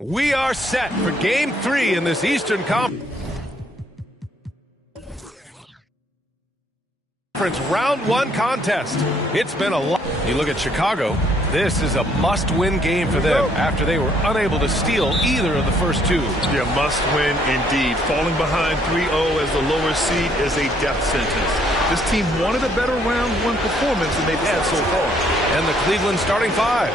We are set for Game 3 in this Eastern Conference Round 1 contest. It's been a lot. You look at Chicago, this is a must-win game for them after they were unable to steal either of the first two. Yeah, must-win indeed. Falling behind 3-0 as the lower seed is a death sentence. This team wanted a better Round 1 performance than they've had so far. And the Cleveland starting five.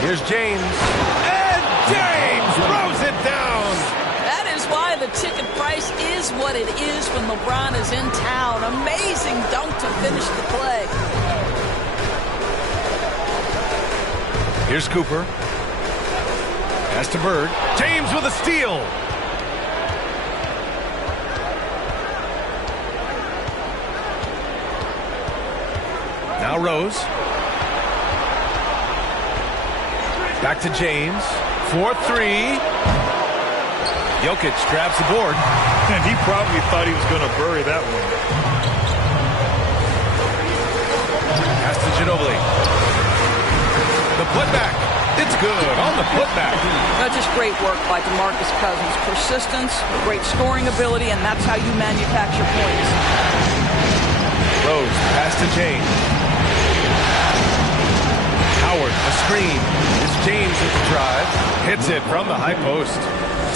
Here's James. And James throws it down. That is why the ticket price is what it is when LeBron is in town. Amazing dunk to finish the play. Here's Cooper. Pass to Bird. James with a steal. Now Rose. Back to James. 4-3. Jokic grabs the board. And he probably thought he was going to bury that one. Pass to Ginobili. The putback. It's good on the putback. Just great work by DeMarcus Cousins. Persistence, great scoring ability, and that's how you manufacture points. Rose, pass to James. Howard, a screen. It's James with the drive. Hits it from the high post.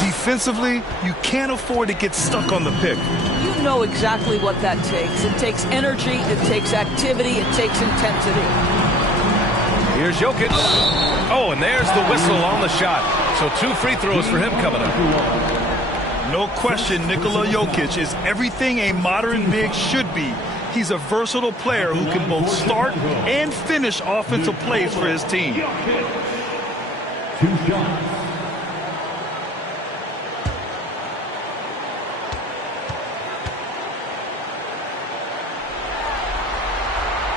Defensively, you can't afford to get stuck on the pick. You know exactly what that takes. It takes energy, it takes activity, it takes intensity. Here's Jokic. Oh, and there's the whistle on the shot. So 2 free throws for him coming up. No question, Nikola Jokic is everything a modern big should be. He's a versatile player who can both start and finish offensive plays for his team. 2 shots.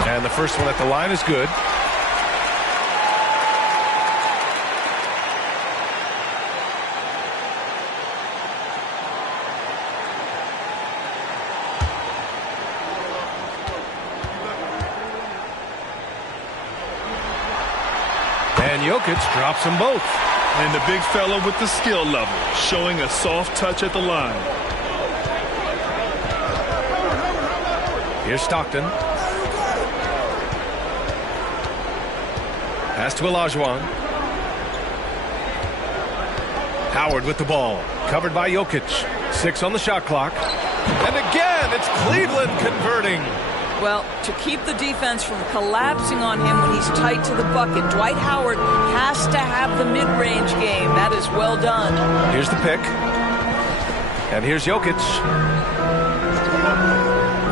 And the first one at the line is good. And Jokic drops them both. And the big fella with the skill level, showing a soft touch at the line. Here's Stockton. Pass to Olajuwon. Howard with the ball. Covered by Jokic. 6 on the shot clock. And again, it's Cleveland converting. Well, to keep the defense from collapsing on him when he's tight to the bucket, Dwight Howard has to have the mid-range game. That is well done. Here's the pick. And here's Jokic.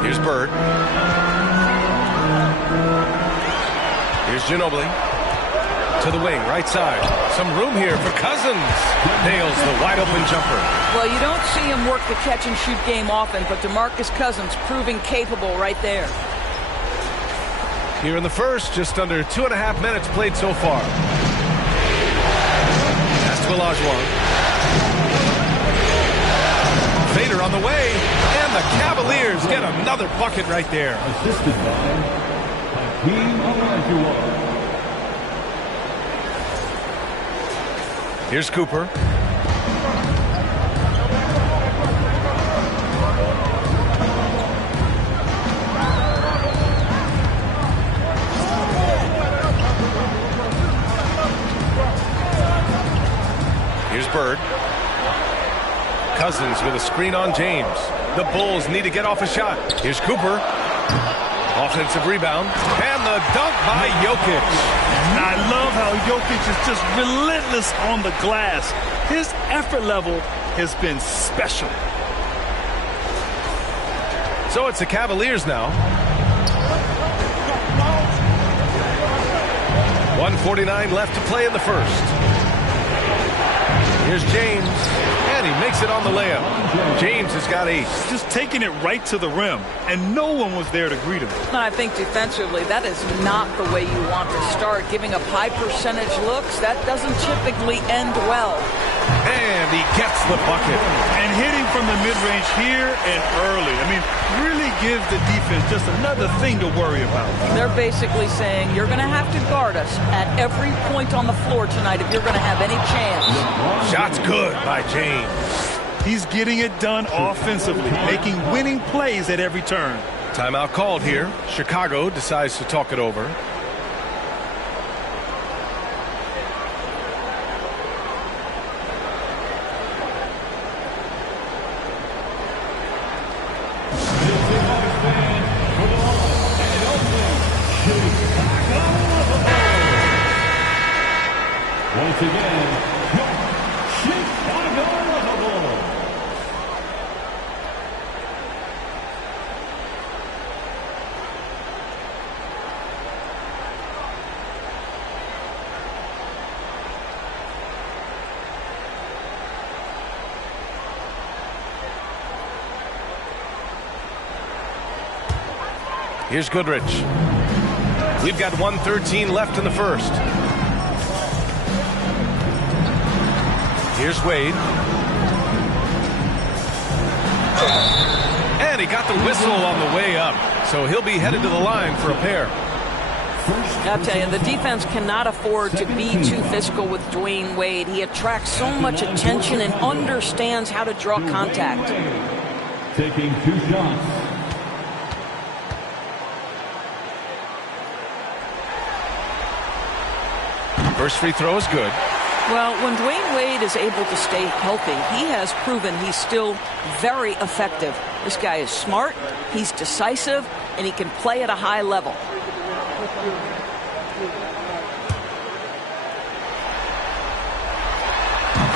Here's Bird. Here's Ginobili. To the wing, right side. Some room here for Cousins. Nails the wide-open jumper. Well, you don't see him work the catch-and-shoot game often, but DeMarcus Cousins proving capable right there. Here in the first, just under 2.5 minutes played so far. Pass to Olajuwon. Vader on the way, and the Cavaliers get another bucket right there. Assisted by Hakeem Olajuwon. Here's Cooper. Here's Bird. Cousins with a screen on James. The Bulls need to get off a shot. Here's Cooper. Offensive rebound. And the dunk by Jokic. I love how Jokic is just relentless on the glass. His effort level has been special. So it's the Cavaliers now. 1:49 left to play in the first. Here's James, and he makes it on the layup. James has got 8. Just taking it right to the rim, and no one was there to greet him. I think defensively, that is not the way you want to start. Giving up high percentage looks, that doesn't typically end well. And he gets the bucket. And hitting from the mid-range here and early. I mean, really gives the defense just another thing to worry about. They're basically saying you're going to have to guard us at every point on the floor tonight if you're going to have any chance. Shot's good by James. He's getting it done offensively, making winning plays at every turn. Timeout called here. Chicago decides to talk it over. Once again, Chicago Bulls. Here's Goodrich. We've got 1:13 left in the first. Here's Wade. And he got the whistle on the way up. So he'll be headed to the line for a pair. I'll tell you, the defense cannot afford to be too physical with Dwayne Wade. He attracts so much attention and understands how to draw contact. Taking 2 shots. First free throw is good. Well, when Dwayne Wade is able to stay healthy, he has proven he's still very effective. This guy is smart, he's decisive, and he can play at a high level.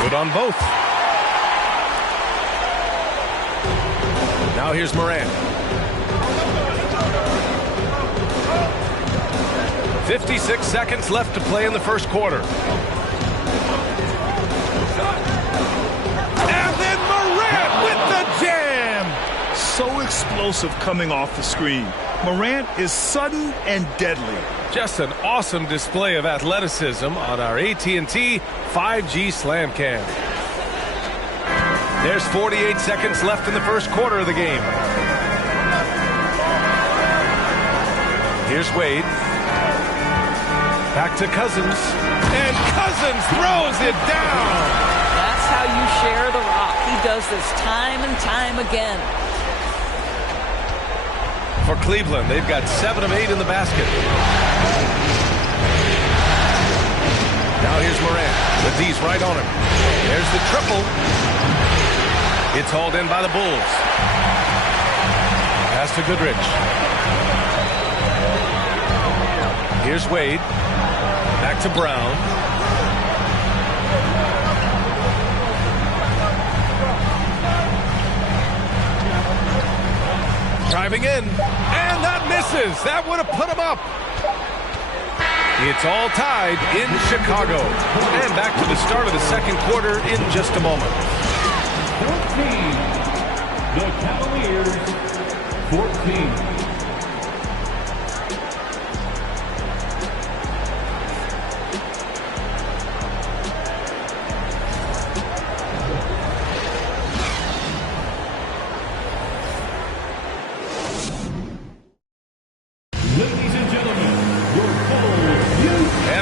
Good on both. Now here's Morant. 56 seconds left to play in the first quarter. And then Morant with the jam! So explosive coming off the screen. Morant is sudden and deadly. Just an awesome display of athleticism on our AT&T 5G Slam Cam. There's 48 seconds left in the first quarter of the game. Here's Wade. Back to Cousins. And Cousins throws it down. That's how you share the rock. He does this time and time again. For Cleveland, they've got 7 of 8 in the basket. Now here's Morant. The D's right on him. There's the triple. It's hauled in by the Bulls. Pass to Goodrich. Here's Wade. Back to Brown. Driving in. And that misses. That would have put him up. It's all tied in Chicago. And back to the start of the second quarter in just a moment. 14. The Cavaliers, 14.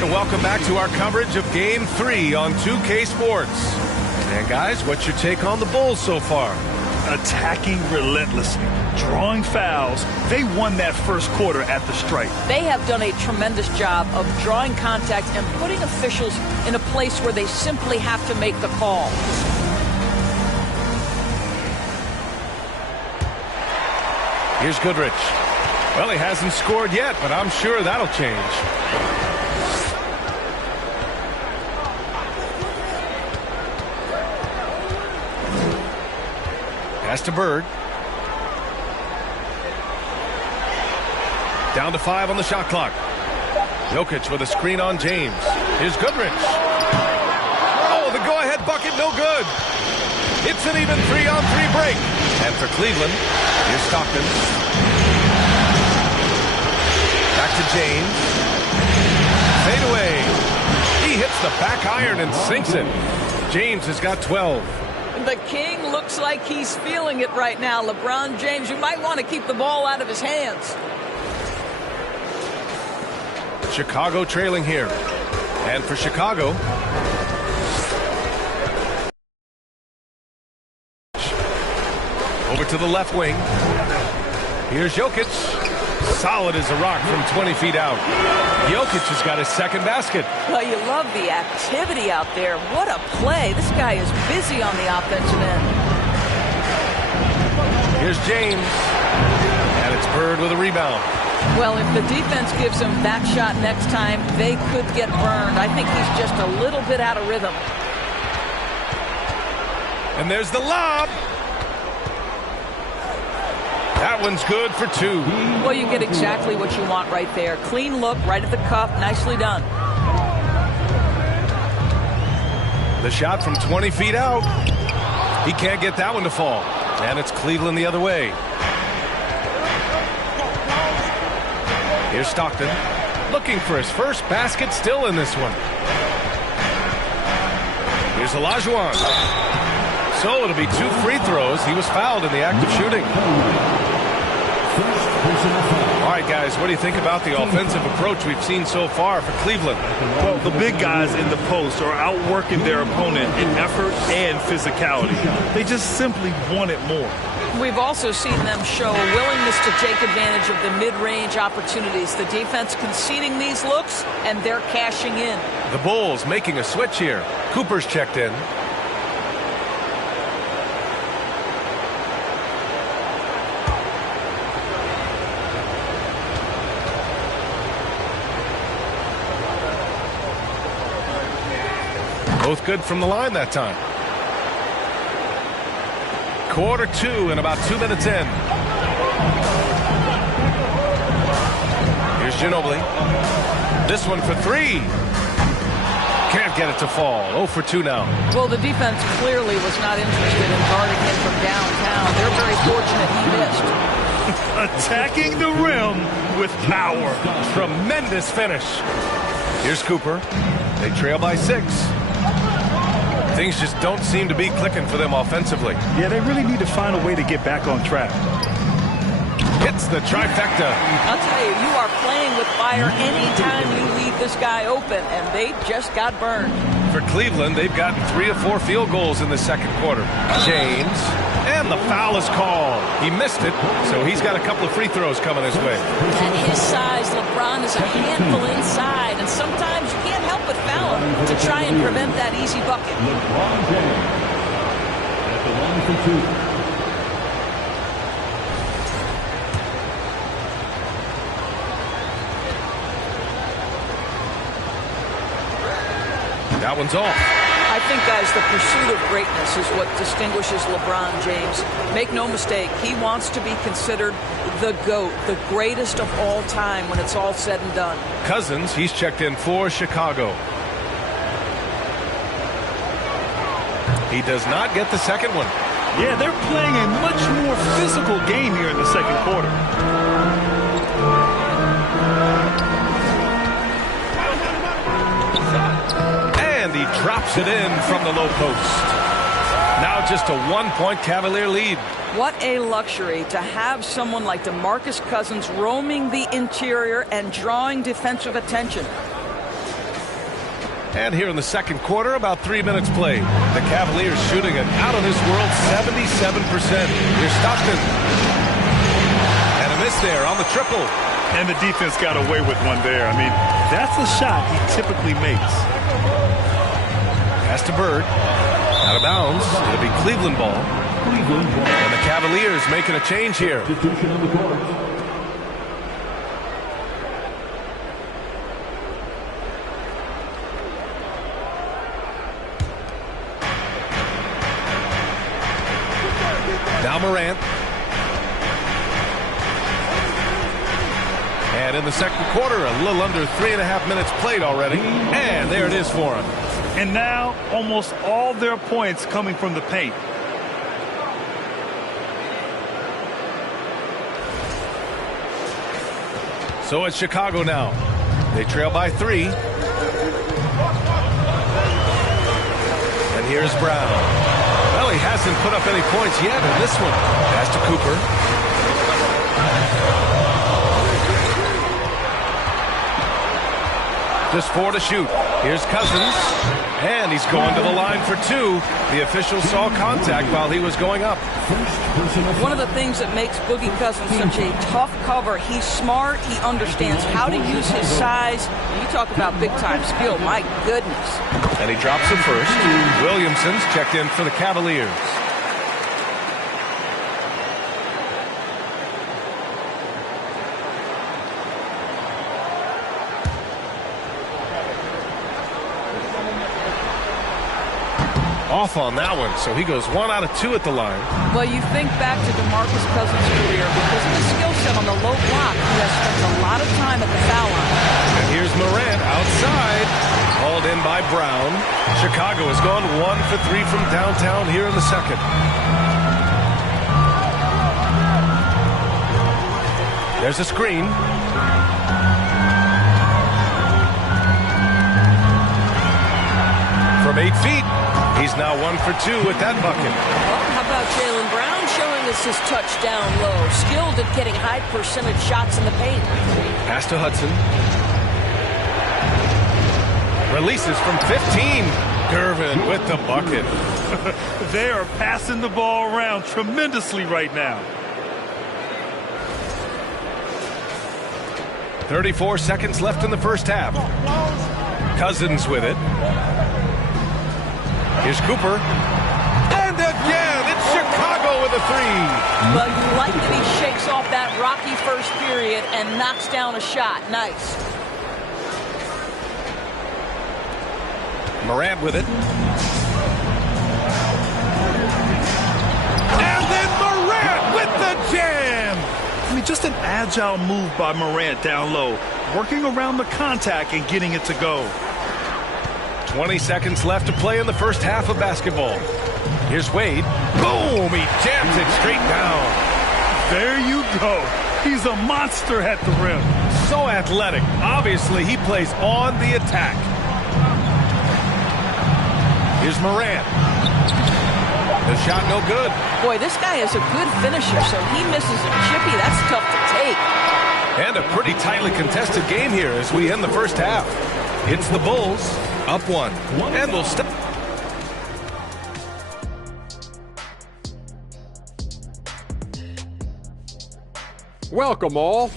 Welcome back to our coverage of Game 3 on 2K Sports. And guys, what's your take on the Bulls so far? Attacking relentlessly, drawing fouls. They won that first quarter at the stripe. They have done a tremendous job of drawing contact and putting officials in a place where they simply have to make the call. Here's Goodrich. Well, he hasn't scored yet, but I'm sure that'll change. Pass to Bird. Down to 5 on the shot clock. Jokic with a screen on James. Here's Goodrich. Oh, the go-ahead bucket, no good. It's an even 3-on-3 break. And for Cleveland, here's Stockton. Back to James. Fade away. He hits the back iron and sinks it. James has got 12. The King looks like he's feeling it right now. LeBron James, you might want to keep the ball out of his hands. Chicago trailing here. And for Chicago, over to the left wing. Here's Jokic. Solid as a rock from 20 feet out. Jokic has got his second basket. Well, you love the activity out there. What a play. This guy is busy on the offensive end. Here's James. And it's Bird with a rebound. Well, if the defense gives him that shot next time, they could get burned. I think he's just a little bit out of rhythm. And there's the lob. That one's good for 2. Well, you get exactly what you want right there. Clean look, right at the cup. Nicely done. The shot from 20 feet out. He can't get that one to fall. And it's Cleveland the other way. Here's Stockton. Looking for his first basket still in this one. Here's Olajuwon. So it'll be 2 free throws. He was fouled in the act of shooting. All right, guys, what do you think about the offensive approach we've seen so far for Cleveland? Well, the big guys in the post are outworking their opponent in effort and physicality. They just simply want it more. We've also seen them show a willingness to take advantage of the mid-range opportunities. The defense conceding these looks, and they're cashing in. The Bulls making a switch here. Cooper's checked in. Both good from the line that time. Quarter 2 and about 2 minutes in. Here's Ginobili. This one for 3. Can't get it to fall. 0 for 2 now. Well, the defense clearly was not interested in guarding him from downtown. They're very fortunate he missed. Attacking the rim with power. Tremendous finish. Here's Cooper. They trail by 6. Things just don't seem to be clicking for them offensively. Yeah, they really need to find a way to get back on track. Hits the trifecta. I'll tell you, you are playing with fire anytime you leave this guy open, and they just got burned. For Cleveland, they've gotten 3 or 4 field goals in the second quarter. James, and the foul is called. He missed it, so he's got a couple of free throws coming his way. At his size, LeBron is a handful inside, and sometimes you can't help but foul him to try and prevent that easy bucket. LeBron James at the line for 2. That one's off. I think, guys, the pursuit of greatness is what distinguishes LeBron James. Make no mistake, he wants to be considered the GOAT, the greatest of all time when it's all said and done. Cousins, he's checked in for Chicago. He does not get the second one. Yeah, they're playing a much more physical game here in the second quarter. And he drops it in from the low post. Now just a 1-point Cavalier lead. What a luxury to have someone like DeMarcus Cousins roaming the interior and drawing defensive attention. And here in the second quarter, about 3 minutes played. The Cavaliers shooting it out of this world, 77%. Here's Stockton. And a miss there on the triple. And the defense got away with one there. I mean, that's a shot he typically makes. Pass to Bird. Out of bounds. It'll be Cleveland ball. And the Cavaliers making a change here. Substitution on the court. Now Morant. And in the second quarter, a little under 3.5 minutes played already. And there it is for him. And now almost all their points coming from the paint. So it's Chicago now. They trail by 3. And And here's Brown. Well, he hasn't put up any points yet in this one. Pass to Cooper. Just 4 to shoot. Here's Cousins. And he's going to the line for 2. The official saw contact while he was going up. One of the things that makes Boogie Cousins such a tough cover, he's smart, he understands how to use his size. You talk about big-time skill, my goodness. And he drops it first. Williamson's checked in for the Cavaliers. Off on that one, so he goes 1 out of 2 at the line. Well, you think back to DeMarcus Cousins' career, because of his skill set on the low block, he has spent a lot of time at the foul line. And here's Morant outside, hauled in by Brown. Chicago has gone 1 for 3 from downtown here in the second. There's a screen. From 8 feet. He's now 1 for 2 with that bucket. Well, how about Jaylen Brown showing us his touchdown low? Skilled at getting high percentage shots in the paint. Pass to Hudson. Releases from 15. Gervin with the bucket. They are passing the ball around tremendously right now. 34 seconds left in the first half. Cousins with it. Here's Cooper. And again, it's Chicago with a 3. But you like that he shakes off that rocky first period and knocks down a shot. Nice. Morant with it. And then Morant with the jam. I mean, just an agile move by Morant down low, working around the contact and getting it to go. 20 seconds left to play in the first half of basketball. Here's Wade. Boom! He jams it straight down. There you go. He's a monster at the rim. So athletic. Obviously, he plays on the attack. Here's Morant. The shot no good. Boy, this guy is a good finisher, so he misses a chippy. That's tough to take. And a pretty tightly contested game here as we end the first half. It's the Bulls. Up 1. And we'll stop. Welcome all.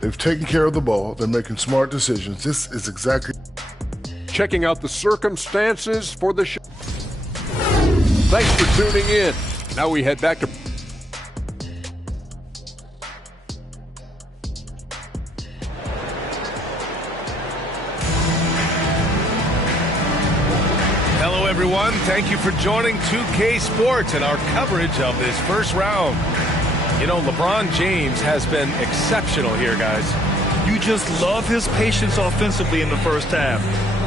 They've taken care of the ball. They're making smart decisions. This is exactly... Checking out the circumstances for the show. Thanks for tuning in. Now we head back to... Hello, everyone. Thank you for joining 2K Sports and our coverage of this first round. You know, LeBron James has been exceptional here, guys. You just love his patience offensively in the first half.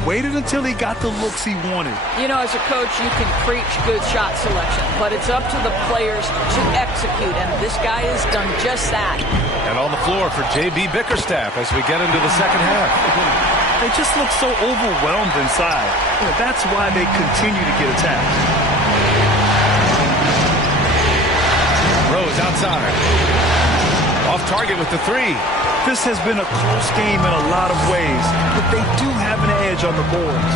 Waited until he got the looks he wanted. You know, as a coach, you can preach good shot selection, but it's up to the players to execute, and this guy has done just that. And on the floor for J.B. Bickerstaff as we get into the second half. They just look so overwhelmed inside. That's why they continue to get attacked. Rose outside. Off target with the 3. This has been a close game in a lot of ways, but they do have an edge on the boards.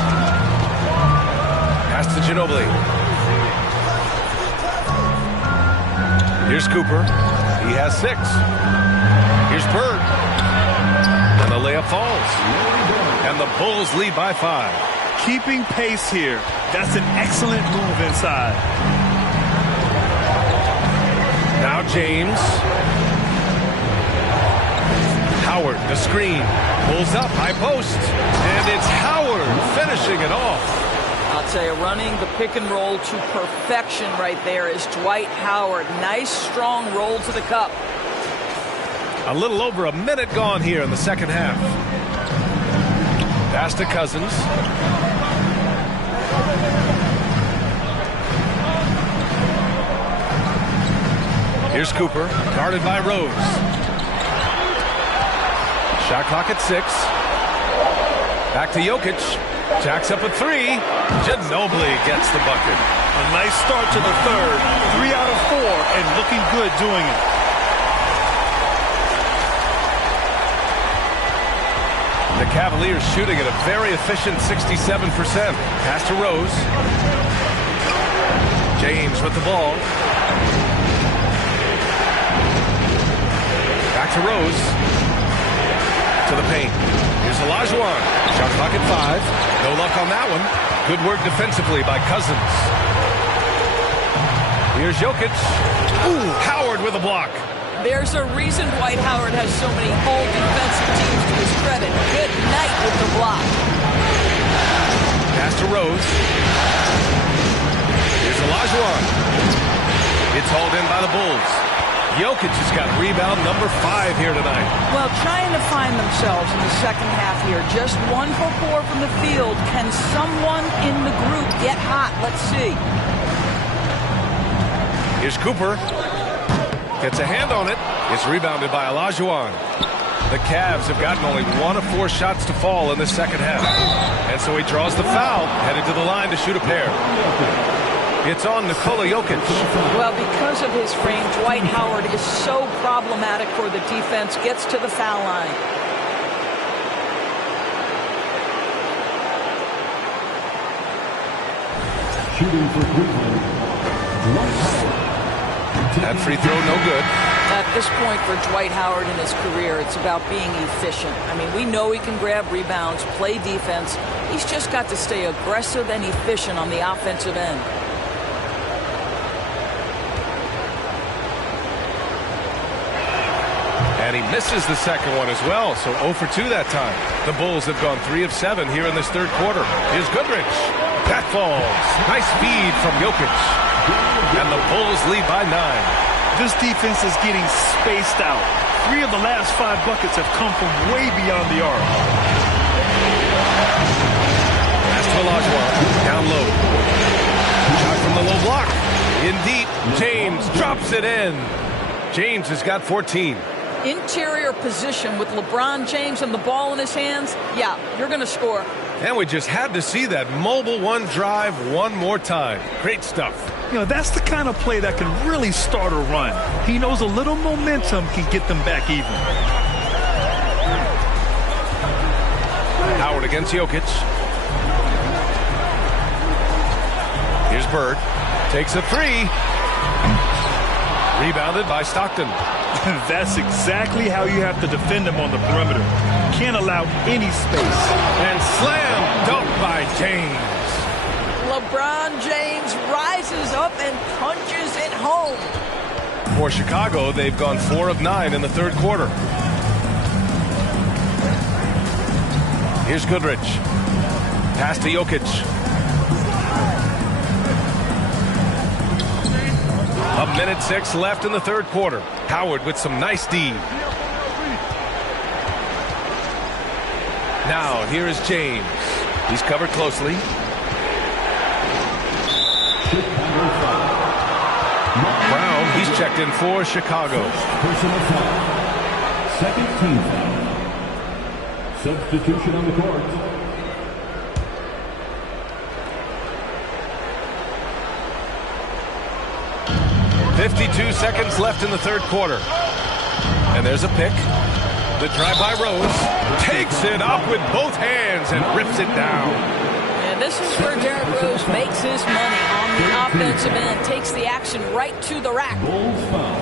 Pass to Ginobili. Here's Cooper. He has 6. Here's Bird. And the layup falls. And the Bulls lead by 5. Keeping pace here. That's an excellent move inside. Now James. Howard, the screen. Pulls up, high post. And it's Howard finishing it off. I'll tell you, running the pick and roll to perfection right there is Dwight Howard. Nice, strong roll to the cup. A little over a minute gone here in the second half. Pass to Cousins. Here's Cooper, guarded by Rose. Shot clock at 6. Back to Jokic. Jacks up a three. Ginobili gets the bucket. A nice start to the third. 3 out of 4 and looking good doing it. The Cavaliers shooting at a very efficient 67%. Pass to Rose. James with the ball. Back to Rose. To the paint. Here's Olajuwon. Shot clock at 5. No luck on that one. Good work defensively by Cousins. Here's Jokic. Ooh, Howard with a block. There's a reason Dwight Howard has so many all-defensive teams to his credit. Good night with the block. Pass to Rose. Here's Olajuwon. It's hauled in by the Bulls. Jokic has got rebound number 5 here tonight. Well, trying to find themselves in the second half here. Just 1 for 4 from the field. Can someone in the group get hot? Let's see. Here's Cooper. Gets a hand on it. It's rebounded by Olajuwon. The Cavs have gotten only 1 of 4 shots to fall in the second half. And so he draws the foul, headed to the line to shoot a pair. It's on Nikola Jokic. Well, because of his frame, Dwight Howard is so problematic for the defense. Gets to the foul line. Shooting for Cleveland, Dwight Howard. That free throw, no good. At this point for Dwight Howard in his career, it's about being efficient. I mean, we know he can grab rebounds, play defense. He's just got to stay aggressive and efficient on the offensive end. And he misses the second one as well, so 0 for 2 that time. The Bulls have gone 3 of 7 here in this third quarter. Here's Goodrich. That falls. Nice feed from Jokic. And the Bulls lead by 9. This defense is getting spaced out. 3 of the last 5 buckets have come from way beyond the arc. Pass to Olajuwon. Down low. Shot from the low block. In deep. James drops it in. James has got 14. Interior position with LeBron James and the ball in his hands. Yeah, you're going to score. And we just had to see that mobile one drive one more time. Great stuff. You know, that's the kind of play that can really start a run. He knows a little momentum can get them back even. Howard against Jokic. Here's Bird. Takes a 3. Rebounded by Stockton. That's exactly how you have to defend him on the perimeter. Can't allow any space. And slam dunk by James. LeBron James rises up and punches it home. For Chicago, they've gone 4 of 9 in the third quarter. Here's Goodrich. Pass to Jokic. A minute 6 left in the third quarter. Howard with some nice D. Now, here is James. He's covered closely. Brown, he's checked in for Chicago. Personal foul. Second team foul. Substitution on the court. 52 seconds left in the third quarter. And there's a pick. The drive by Rose. Takes it up with both hands and rips it down. And this is where Derrick Rose makes his money on the offensive end. Takes the action right to the rack. Bulls foul.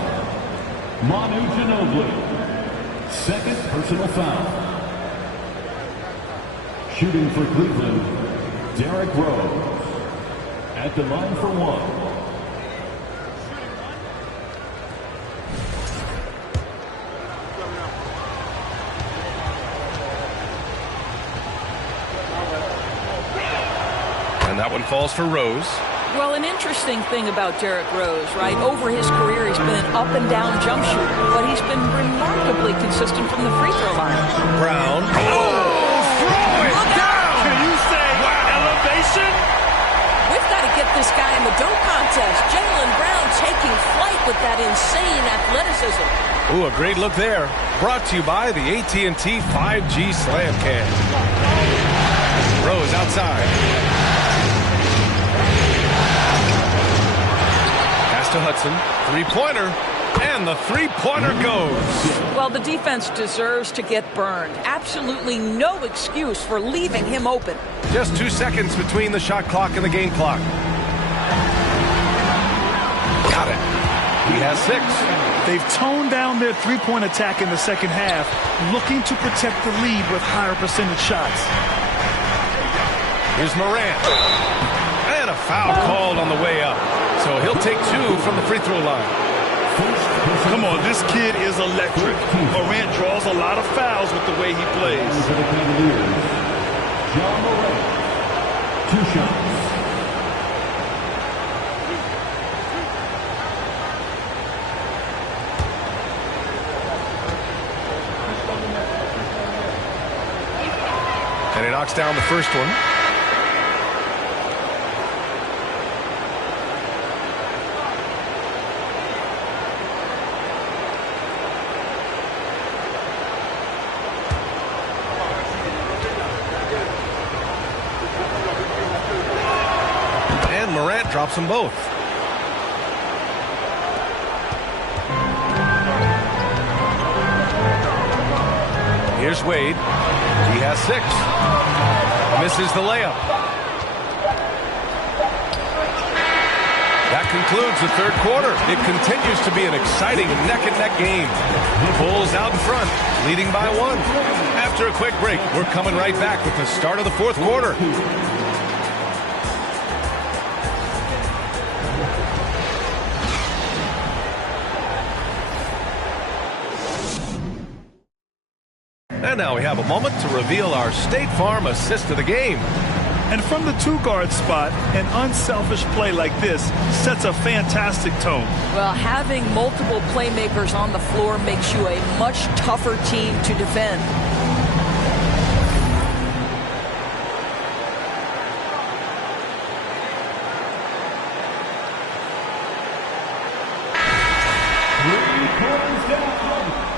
Manu Ginobili. Second personal foul. Shooting for Cleveland, Derrick Rose. At the line for 1. And that one falls for Rose. Well, an interesting thing about Derrick Rose, right? Over his career, he's been an up-and-down jump shooter, but he's been remarkably consistent from the free throw line. Brown. Oh, throw it down! Can you say elevation? We've got to get this guy in the dunk contest. Jaylen Brown taking flight with that insane athleticism. Ooh, a great look there. Brought to you by the AT&T 5G Slam Cam. Rose outside. Pass to Hudson. Three-pointer. And the three-pointer goes. Well, the defense deserves to get burned. Absolutely no excuse for leaving him open. Just 2 seconds between the shot clock and the game clock. Got it. He has 6. They've toned down their three-point attack in the second half, looking to protect the lead with higher percentage shots. Here's Morant. And a foul called on the way up. So he'll take 2 from the free throw line. Come on, this kid is electric. Morant draws a lot of fouls with the way he plays. John Morant, 2 shots. And he knocks down the first one. And Morant drops them both. Here's Wade. He has 6. Misses the layup. That concludes the third quarter. It continues to be an exciting neck-and-neck game. Bulls out in front, leading by 1. After a quick break, we're coming right back with the start of the fourth quarter. And now we have a moment to reveal our State Farm assist of the game. And from the two-guard spot, an unselfish play like this sets a fantastic tone. Well, having multiple playmakers on the floor makes you a much tougher team to defend.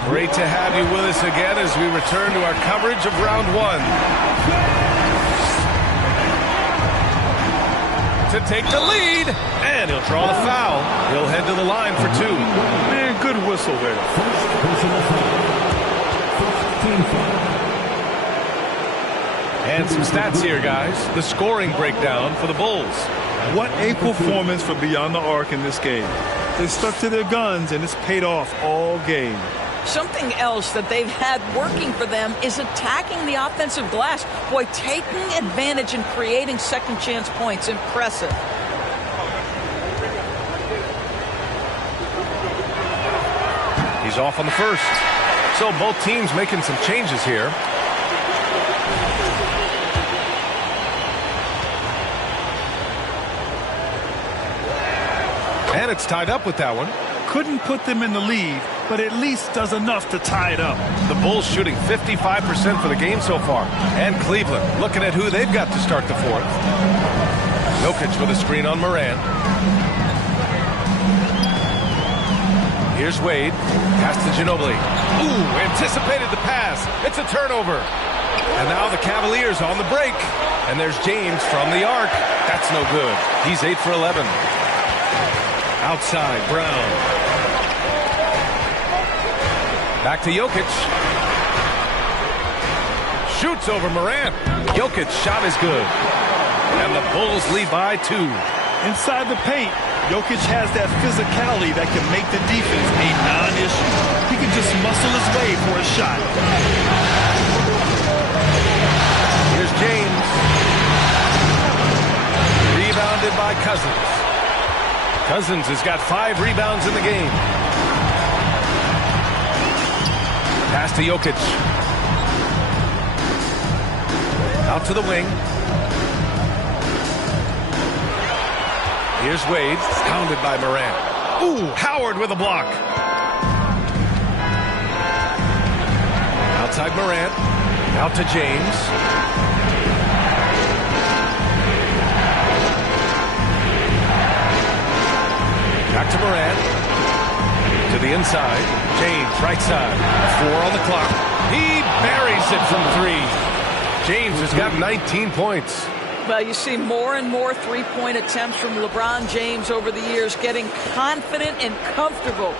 Great to have you with us again as we return to our coverage of round 1. To take the lead, and he'll draw the foul. He'll head to the line for 2. Man, good whistle there. And some stats here, guys. The scoring breakdown for the Bulls. What a performance for Beyond the Arc in this game. They stuck to their guns, and it's paid off all game. Something else that they've had working for them is attacking the offensive glass. Boy, taking advantage and creating second chance points. Impressive. He's off on the first. So both teams making some changes here. And it's tied up with that one. Couldn't put them in the lead, but at least does enough to tie it up. The Bulls shooting 55% for the game so far. And Cleveland looking at who they've got to start the fourth. Jokic with a screen on Morant. Here's Wade. Pass to Ginobili. Ooh, anticipated the pass. It's a turnover. And now the Cavaliers on the break. And there's James from the arc. That's no good. He's 8 for 11. Outside, Brown. Back to Jokic. Shoots over Morant. Jokic's shot is good. And the Bulls lead by 2. Inside the paint, Jokic has that physicality that can make the defense a non-issue. He can just muscle his way for a shot. Here's James. Rebounded by Cousins. Cousins has got 5 rebounds in the game. Pass to Jokic. Out to the wing. Here's Wade, pounded by Morant. Ooh, Howard with a block. Outside Morant. Out to James. Back to Morant. To the inside. James, right side. 4 on the clock. He buries it from 3. James has got 19 points. Well, you see more and more three-point attempts from LeBron James over the years, getting confident and comfortable.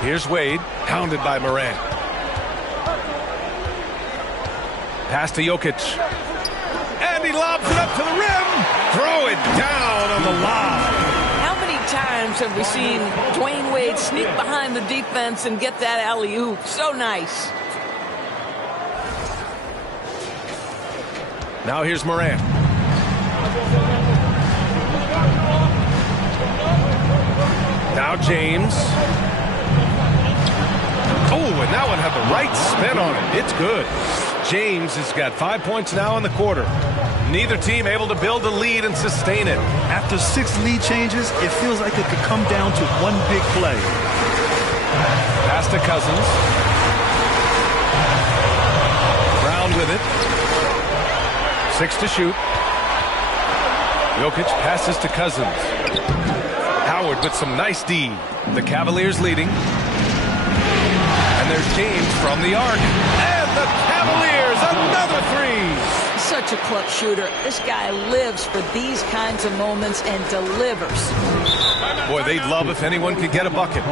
Here's Wade, hounded by Morant. Pass to Jokic. And he lobs it up to the rim. Throw it down on the lob. How many times have we seen Dwayne Wade sneak behind the defense and get that alley-oop? So nice. Now here's Morant. Now James. Oh, and that one had the right spin on it. It's good. James has got 5 points now in the quarter. Neither team able to build a lead and sustain it. After 6 lead changes, it feels like it could come down to one big play. Pass to Cousins. Brown with it. 6 to shoot. Jokic passes to Cousins. Howard with some nice D. The Cavaliers leading. And there's James from the arc. And the Cavaliers, another three. Such a clutch shooter. This guy lives for these kinds of moments and delivers. Boy, they'd love if anyone could get a bucket.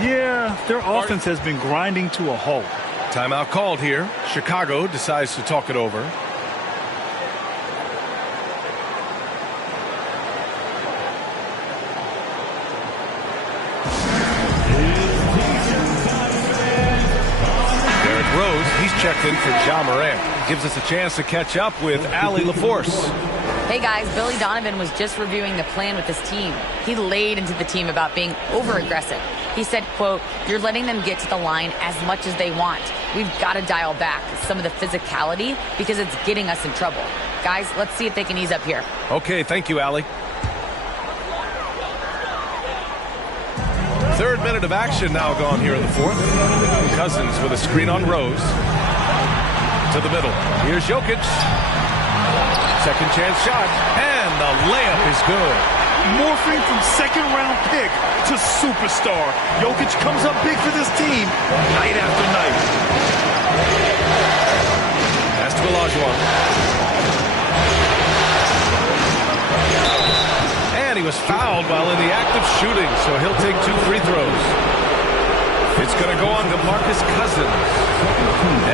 Yeah, their offense has been grinding to a halt. Timeout called here. Chicago decides to talk it over. He's checked in for Ja Morant. Gives us a chance to catch up with Allie LaForce. Hey guys, Billy Donovan was just reviewing the plan with his team. He laid into the team about being over-aggressive. He said, quote, "You're letting them get to the line as much as they want. We've got to dial back some of the physicality because it's getting us in trouble. Guys, let's see if they can ease up here." Okay, thank you, Allie. Third minute of action now gone here in the fourth. Cousins with a screen on Rose. To the middle. Here's Jokic. Second chance shot. And the layup is good. Morphing from second-round pick to superstar. Jokic comes up big for this team night after night. Pass to Olajuwon. And he was fouled while in the act of shooting, so he'll take 2 free throws. It's going to go on to Marcus Cousins.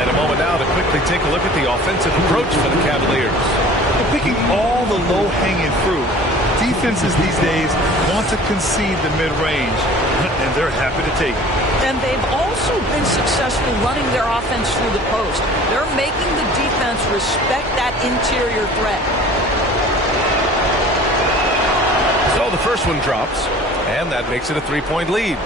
And a moment now to quickly take a look at the offensive approach for the Cavaliers. They're picking all the low-hanging fruit. Defenses these days want to concede the mid-range, and they're happy to take it. And they've also been successful running their offense through the post. They're making the defense respect that interior threat. So the first one drops, and that makes it a 3-point lead.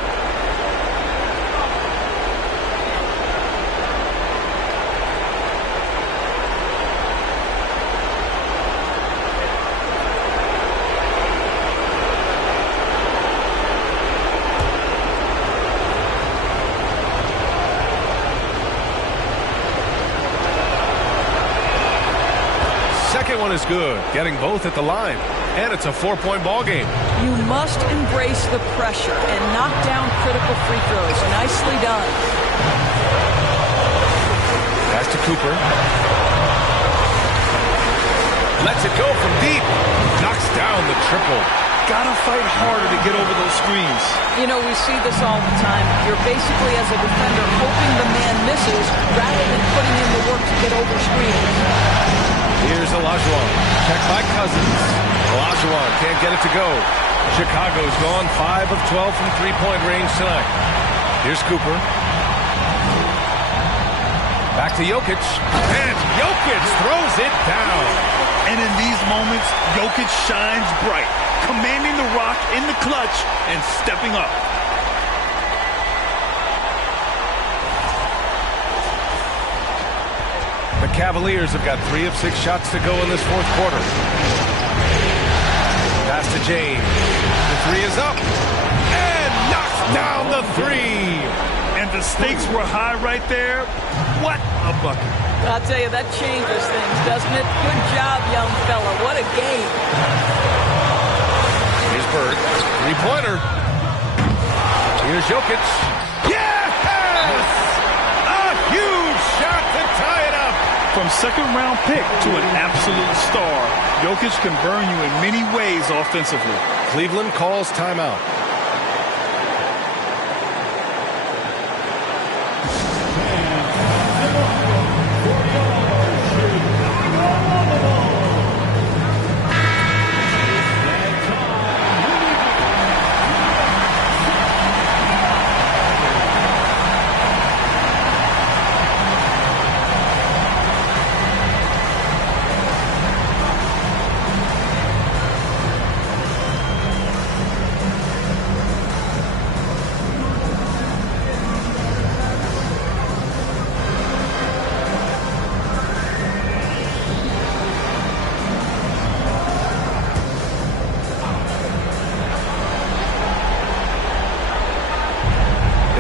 Second one is good, getting both at the line. And it's a 4-point ball game. You must embrace the pressure and knock down critical free throws. Nicely done. Pass to Cooper. Lets it go from deep. Knocks down the triple. Gotta fight harder to get over those screens. You know, we see this all the time. You're basically, as a defender, hoping the man misses rather than putting in the work to get over screens. Here's Olajuwon. Checked by Cousins. Olajuwon can't get it to go. Chicago's gone 5 of 12 from three-point range tonight. Here's Cooper. Back to Jokic. And Jokic throws it down. And in these moments, Jokic shines bright, commanding the rock in the clutch and stepping up. The Cavaliers have got 3 of 6 shots to go in this fourth quarter. Pass to James. The 3 is up. And knocks down the 3. And the stakes were high right there. What a bucket. I'll tell you, that changes things, doesn't it? Good job, young fella. What a game. Here's Bird. 3-pointer. Here's Jokic. Yes! A huge From second-round pick to an absolute star, Jokic can burn you in many ways offensively. Cleveland calls timeout.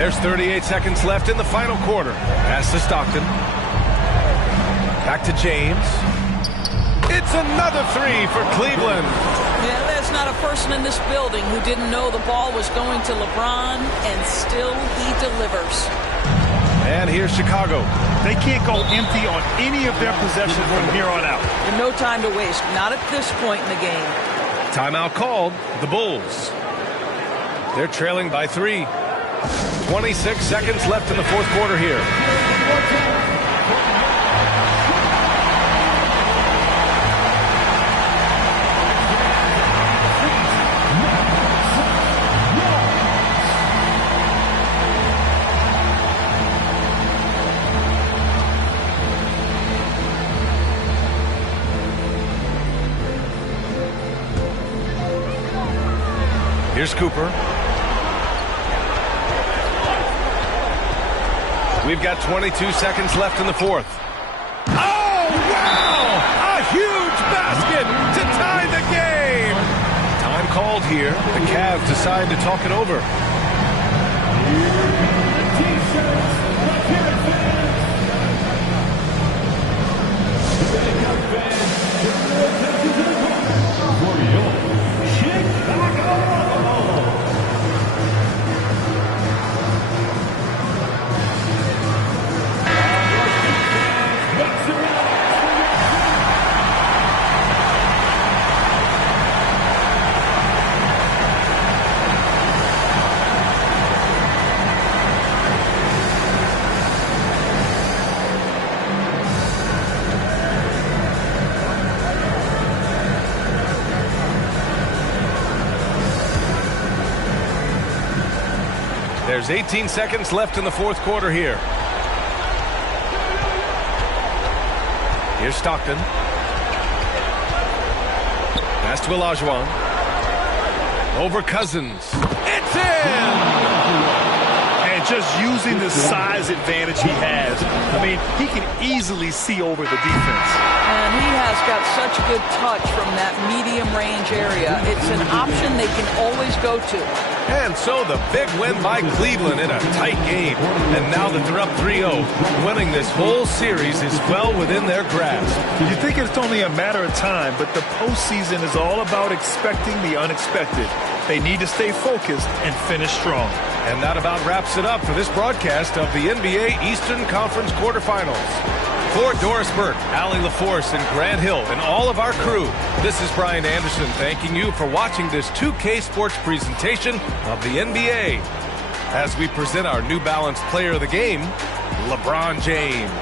There's 38 seconds left in the final quarter. Pass to Stockton. Back to James. It's another three for Cleveland. Yeah, there's not a person in this building who didn't know the ball was going to LeBron, and still he delivers. And here's Chicago. They can't go empty on any of their possessions from here on out. And no time to waste, not at this point in the game. Timeout called. The Bulls. They're trailing by 3. 26 seconds left in the fourth quarter here. Here's Cooper. We've got 22 seconds left in the fourth. Oh, wow! A huge basket to tie the game! Time called here. The Cavs decide to talk it over. There's 18 seconds left in the fourth quarter here. Here's Stockton. Pass to Olajuwon. Over Cousins. It's in! And just using the size advantage he has. I mean, he can easily see over the defense. And he has got such good touch from that medium range area. It's an option they can always go to. And so the big win by Cleveland in a tight game. And now that they're up 3-0, winning this whole series is well within their grasp. You think it's only a matter of time, but the postseason is all about expecting the unexpected. They need to stay focused and finish strong. And that about wraps it up for this broadcast of the NBA Eastern Conference quarterfinals. For Doris Burke, Allie LaForce, and Grant Hill, and all of our crew, this is Brian Anderson thanking you for watching this 2K Sports presentation of the NBA. As we present our New Balance Player of the Game, LeBron James.